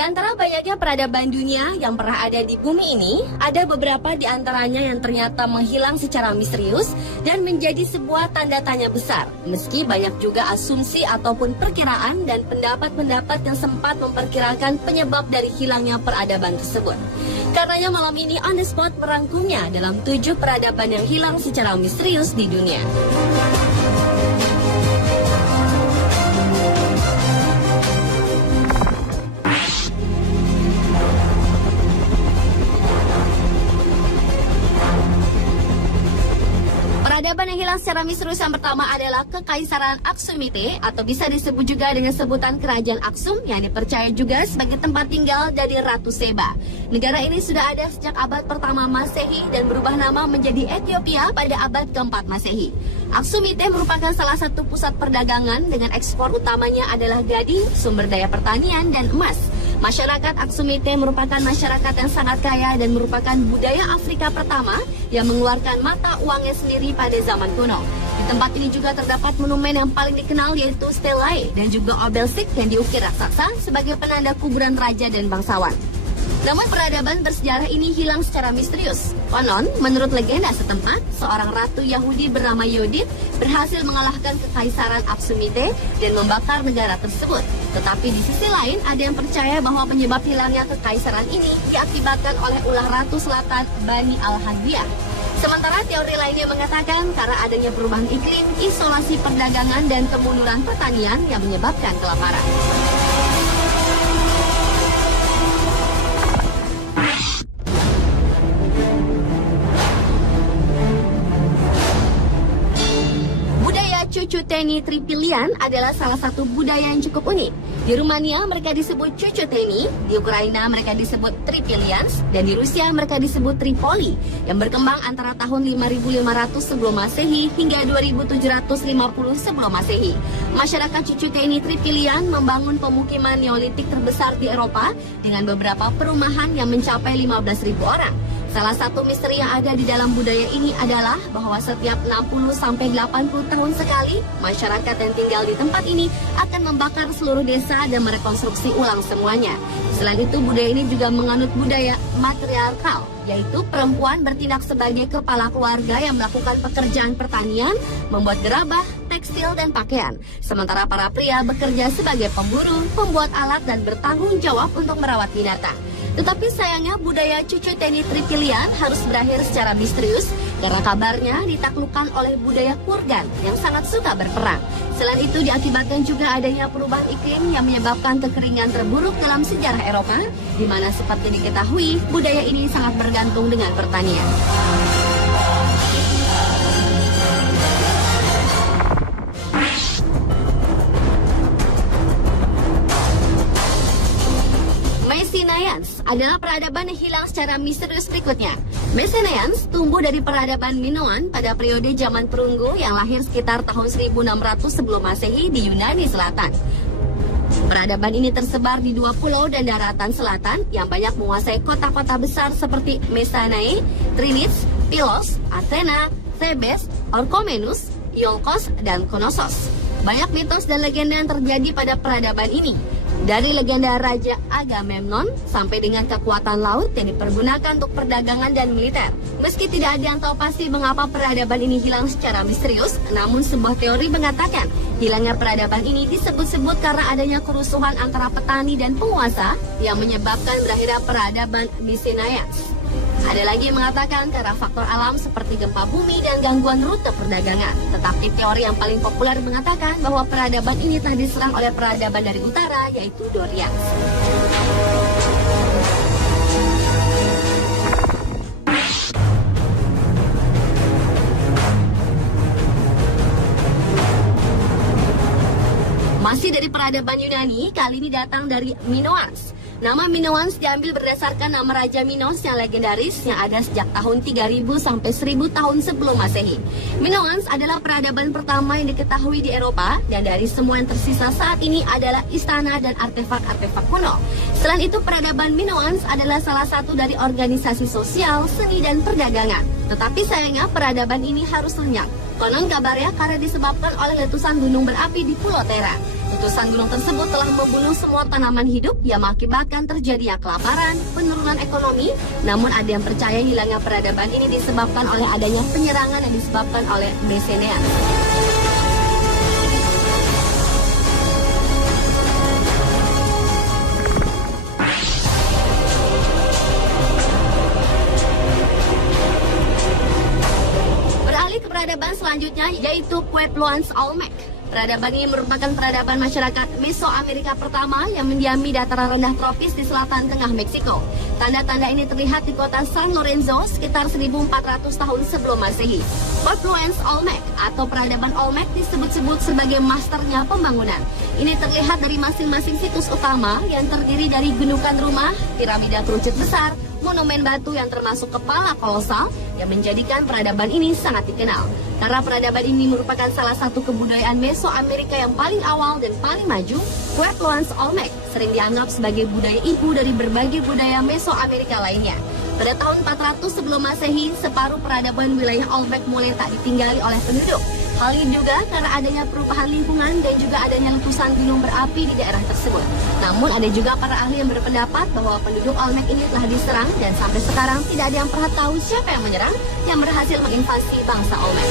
Di antara banyaknya peradaban dunia yang pernah ada di bumi ini, ada beberapa di antaranya yang ternyata menghilang secara misterius dan menjadi sebuah tanda tanya besar. Meski banyak juga asumsi ataupun perkiraan dan pendapat-pendapat yang sempat memperkirakan penyebab dari hilangnya peradaban tersebut. Karenanya malam ini On The Spot merangkumnya dalam 7 peradaban yang hilang secara misterius di dunia. Peradaban yang hilang secara misterius yang pertama adalah Kekaisaran Aksumite atau bisa disebut juga dengan sebutan Kerajaan Aksum yang dipercaya juga sebagai tempat tinggal dari Ratu Seba. Negara ini sudah ada sejak abad pertama Masehi dan berubah nama menjadi Ethiopia pada abad keempat Masehi. Aksumite merupakan salah satu pusat perdagangan dengan ekspor utamanya adalah gading, sumber daya pertanian, dan emas. Masyarakat Aksumite merupakan masyarakat yang sangat kaya dan merupakan budaya Afrika pertama yang mengeluarkan mata uangnya sendiri pada zaman kuno. Di tempat ini juga terdapat monumen yang paling dikenal yaitu stelae dan juga obelisk yang diukir raksasa sebagai penanda kuburan raja dan bangsawan. Namun peradaban bersejarah ini hilang secara misterius. Konon, menurut legenda setempat, seorang ratu Yahudi bernama Yodit berhasil mengalahkan Kekaisaran Aksumite dan membakar negara tersebut. Tetapi di sisi lain, ada yang percaya bahwa penyebab hilangnya kekaisaran ini diakibatkan oleh ulah Ratu Selatan Bani Al-Hadiyah. Sementara teori lainnya mengatakan karena adanya perubahan iklim, isolasi perdagangan, dan kemunduran pertanian yang menyebabkan kelaparan. Cucuteni Tripilian adalah salah satu budaya yang cukup unik. Di Rumania mereka disebut Cucuteni, di Ukraina mereka disebut Tripilians, dan di Rusia mereka disebut Tripoli, yang berkembang antara tahun 5500 sebelum Masehi hingga 2750 sebelum Masehi. Masyarakat Cucuteni Tripilian membangun pemukiman Neolitik terbesar di Eropa dengan beberapa perumahan yang mencapai 15.000 orang. Salah satu misteri yang ada di dalam budaya ini adalah bahwa setiap 60-80 tahun sekali, masyarakat yang tinggal di tempat ini akan membakar seluruh desa dan merekonstruksi ulang semuanya. Selain itu, budaya ini juga menganut budaya matriarkal, yaitu perempuan bertindak sebagai kepala keluarga yang melakukan pekerjaan pertanian, membuat gerabah, tekstil, dan pakaian. Sementara para pria bekerja sebagai pemburu, pembuat alat, dan bertanggung jawab untuk merawat binatang. Tetapi sayangnya budaya Cucuteni Tripilian harus berakhir secara misterius karena kabarnya ditaklukkan oleh budaya Kurgan yang sangat suka berperang. Selain itu diakibatkan juga adanya perubahan iklim yang menyebabkan kekeringan terburuk dalam sejarah Eropa, di mana seperti diketahui budaya ini sangat bergantung dengan pertanian. Mycenaeans adalah peradaban yang hilang secara misterius berikutnya. Mycenaeans tumbuh dari peradaban Minoan pada periode zaman perunggu yang lahir sekitar tahun 1600 sebelum Masehi di Yunani Selatan. Peradaban ini tersebar di 2 pulau dan daratan selatan yang banyak menguasai kota-kota besar seperti Mesanae, Trinids, Pylos, Athena, Thebes, Orchomenus, Iolkos, dan Knossos. Banyak mitos dan legenda yang terjadi pada peradaban ini. Dari legenda Raja Agamemnon sampai dengan kekuatan laut yang dipergunakan untuk perdagangan dan militer. Meski tidak ada yang tahu pasti mengapa peradaban ini hilang secara misterius, namun sebuah teori mengatakan hilangnya peradaban ini disebut-sebut karena adanya kerusuhan antara petani dan penguasa yang menyebabkan berakhirnya peradaban Mycenaeans. Ada lagi yang mengatakan karena faktor alam seperti gempa bumi dan gangguan rute perdagangan. Tetapi teori yang paling populer mengatakan bahwa peradaban ini telah diserang oleh peradaban dari utara, yaitu Dorians. Masih dari peradaban Yunani, kali ini datang dari Minoans. Nama Minoans diambil berdasarkan nama Raja Minos yang legendaris yang ada sejak tahun 3000 sampai 1000 tahun sebelum Masehi. Minoans adalah peradaban pertama yang diketahui di Eropa dan dari semua yang tersisa saat ini adalah istana dan artefak-artefak kuno. Selain itu, peradaban Minoans adalah salah satu dari organisasi sosial, seni, dan perdagangan. Tetapi sayangnya peradaban ini harus lenyap. Konon kabarnya karena disebabkan oleh letusan gunung berapi di Pulau Terra. Letusan gunung tersebut telah membunuh semua tanaman hidup yang mengakibatkan terjadinya kelaparan, penurunan ekonomi. Namun ada yang percaya hilangnya peradaban ini disebabkan oleh adanya penyerangan yang disebabkan oleh Mesenians. Peradaban selanjutnya yaitu Puebloans Olmec. Peradaban ini merupakan peradaban masyarakat Mesoamerika pertama yang mendiami dataran rendah tropis di selatan tengah Meksiko. Tanda-tanda ini terlihat di kota San Lorenzo sekitar 1400 tahun sebelum Masehi. Puebloans Olmec atau peradaban Olmec disebut-sebut sebagai masternya pembangunan. Ini terlihat dari masing-masing situs utama yang terdiri dari gundukan rumah, piramida kerucut besar, monumen batu yang termasuk kepala kolosal yang menjadikan peradaban ini sangat dikenal. Karena peradaban ini merupakan salah satu kebudayaan Mesoamerika yang paling awal dan paling maju, Puebloans Olmec sering dianggap sebagai budaya ibu dari berbagai budaya Mesoamerika lainnya. Pada tahun 400 sebelum Masehi, separuh peradaban wilayah Olmec mulai tak ditinggali oleh penduduk. Hal ini juga karena adanya perubahan lingkungan dan juga adanya letusan gunung berapi di daerah tersebut. Namun ada juga para ahli yang berpendapat bahwa penduduk Olmec ini telah diserang dan sampai sekarang tidak ada yang pernah tahu siapa yang menyerang yang berhasil menginvasi bangsa Olmec.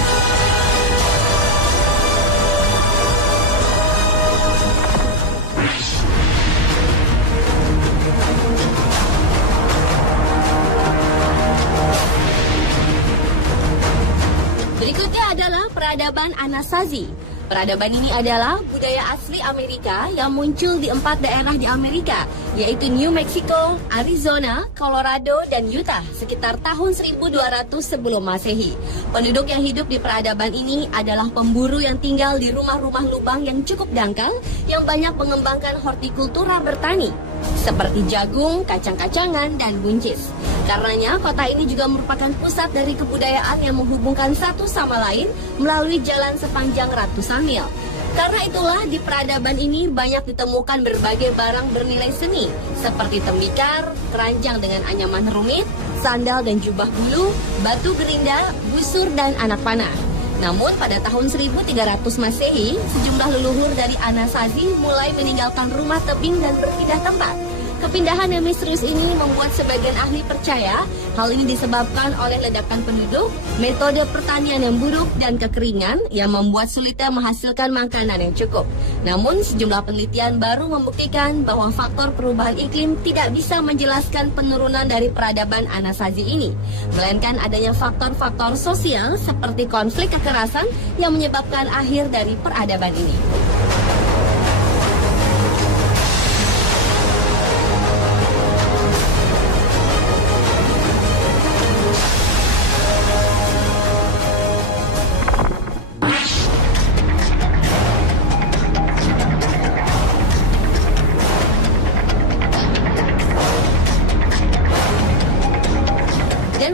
Berikutnya adalah peradaban Anasazi. Peradaban ini adalah budaya asli Amerika yang muncul di 4 daerah di Amerika, yaitu New Mexico, Arizona, Colorado, dan Utah sekitar tahun 1200 sebelum Masehi. Penduduk yang hidup di peradaban ini adalah pemburu yang tinggal di rumah-rumah lubang yang cukup dangkal yang banyak mengembangkan hortikultura bertani, seperti jagung, kacang-kacangan, dan buncis. Karenanya, kota ini juga merupakan pusat dari kebudayaan yang menghubungkan satu sama lain melalui jalan sepanjang ratusan mil. Karena itulah di peradaban ini banyak ditemukan berbagai barang bernilai seni seperti tembikar, keranjang dengan anyaman rumit, sandal dan jubah bulu, batu gerinda, busur, dan anak panah. Namun pada tahun 1300 Masehi, sejumlah leluhur dari Anasazi mulai meninggalkan rumah tebing dan berpindah tempat. Kepindahan yang misterius ini membuat sebagian ahli percaya hal ini disebabkan oleh ledakan penduduk, metode pertanian yang buruk, dan kekeringan yang membuat sulitnya menghasilkan makanan yang cukup. Namun sejumlah penelitian baru membuktikan bahwa faktor perubahan iklim tidak bisa menjelaskan penurunan dari peradaban Anasazi ini, melainkan adanya faktor-faktor sosial seperti konflik kekerasan yang menyebabkan akhir dari peradaban ini.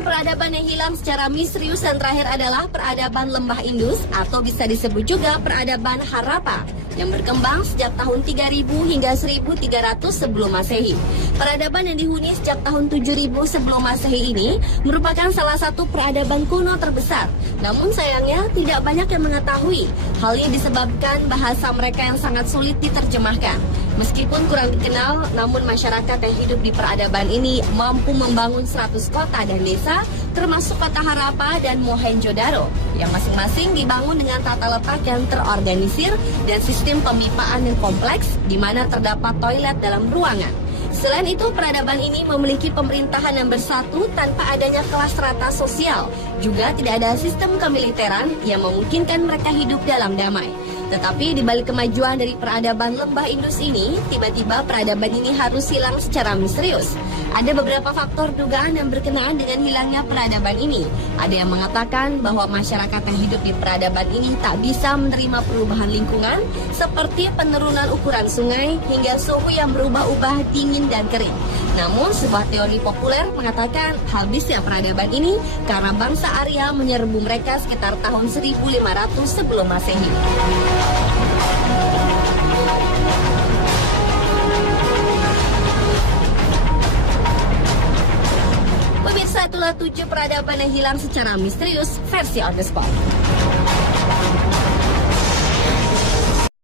Peradaban yang hilang secara misterius dan terakhir adalah peradaban Lembah Indus atau bisa disebut juga peradaban Harappa yang berkembang sejak tahun 3000 hingga 1300 sebelum Masehi. Peradaban yang dihuni sejak tahun 7000 sebelum Masehi ini merupakan salah satu peradaban kuno terbesar. Namun sayangnya tidak banyak yang mengetahui. Hal ini disebabkan bahasa mereka yang sangat sulit diterjemahkan. Meskipun kurang dikenal, namun masyarakat yang hidup di peradaban ini mampu membangun 100 kota dan desa, termasuk kota Harappa dan Mohenjo-daro, yang masing-masing dibangun dengan tata letak yang terorganisir dan sistem pemipaan yang kompleks, di mana terdapat toilet dalam ruangan. Selain itu, peradaban ini memiliki pemerintahan yang bersatu tanpa adanya kelas strata sosial. Juga tidak ada sistem kemiliteran yang memungkinkan mereka hidup dalam damai. Tetapi di balik kemajuan dari peradaban Lembah Indus ini, tiba-tiba peradaban ini harus hilang secara misterius. Ada beberapa faktor dugaan yang berkenaan dengan hilangnya peradaban ini. Ada yang mengatakan bahwa masyarakat yang hidup di peradaban ini tak bisa menerima perubahan lingkungan, seperti penurunan ukuran sungai hingga suhu yang berubah-ubah dingin dan kering. Namun, sebuah teori populer mengatakan habisnya peradaban ini karena bangsa Arya menyerbu mereka sekitar tahun 1500 sebelum Masehi. Pemirsa, itulah 7 peradaban yang hilang secara misterius versi On The Spot.